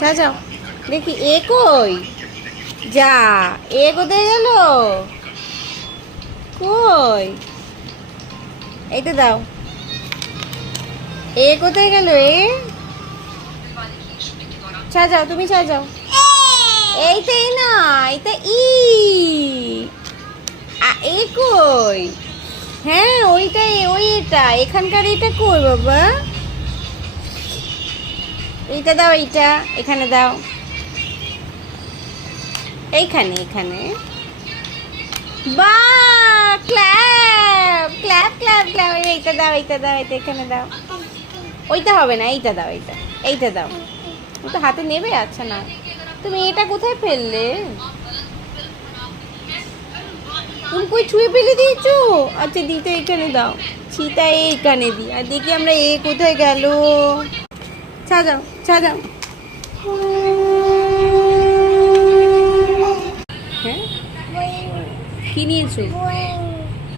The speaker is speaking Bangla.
সাজাও দেখি এ কই, যা এ কোথায় গেল, কই এইটা দাও, এ কোথায় গেল, এ সাজাও তুমি সাজাও, এইটাই না এটা ই এ কই, হ্যাঁ ওইটাই ওই এটা এখানকার এটা কই বাবা, এইটা দাও, এইটা এখানে দাও, এইখানে এখানে, বাহ ক্ল্যাপ ক্ল্যাপ ক্ল্যাপ ক্ল্যাপ, এইটা দাও এইটা দাও, এটা এখানে দাও, ওইটা হবে না, এইটা দাও, এইটা এইটা দাও, তো হাতে নেবে, আচ্ছা না তুমি এটা কোথায় ফেললে, তুমি কই ছুঁয়ে ফেলে দিয়েছো, আচ্ছা দিতে এখানে দাও, ছিটা এইখানে দিই, আর দেখি আমরা এ কোথায় গেল, সাজাও সাজাও, হ্যাঁ কি নিয়েছো,